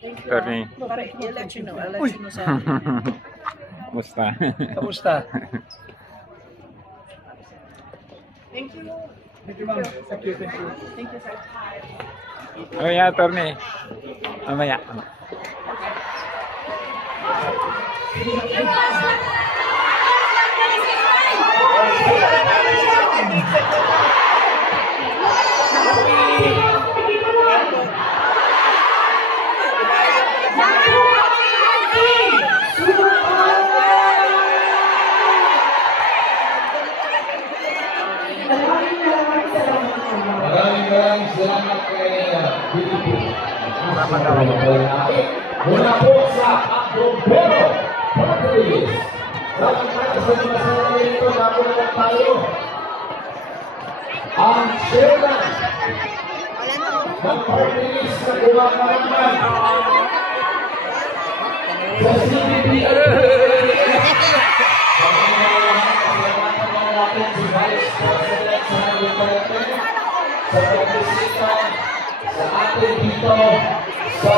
Attorney. Para i-let you know. I'll let you know sa Musta? Kamusta? Thank you. Thank you, ma'am. Thank you, thank you. Thank you, sir. Mamaya, attorney. Mamaya. Maraming salamat kay Billy. Mula po sa Bombero Portuguese. Salamat tayo sa mga sarili nito. Bago naman tayo. Ang chairman ng Portuguese na kumakaramay sa CBB. Sa pagkisita sa atin dito sa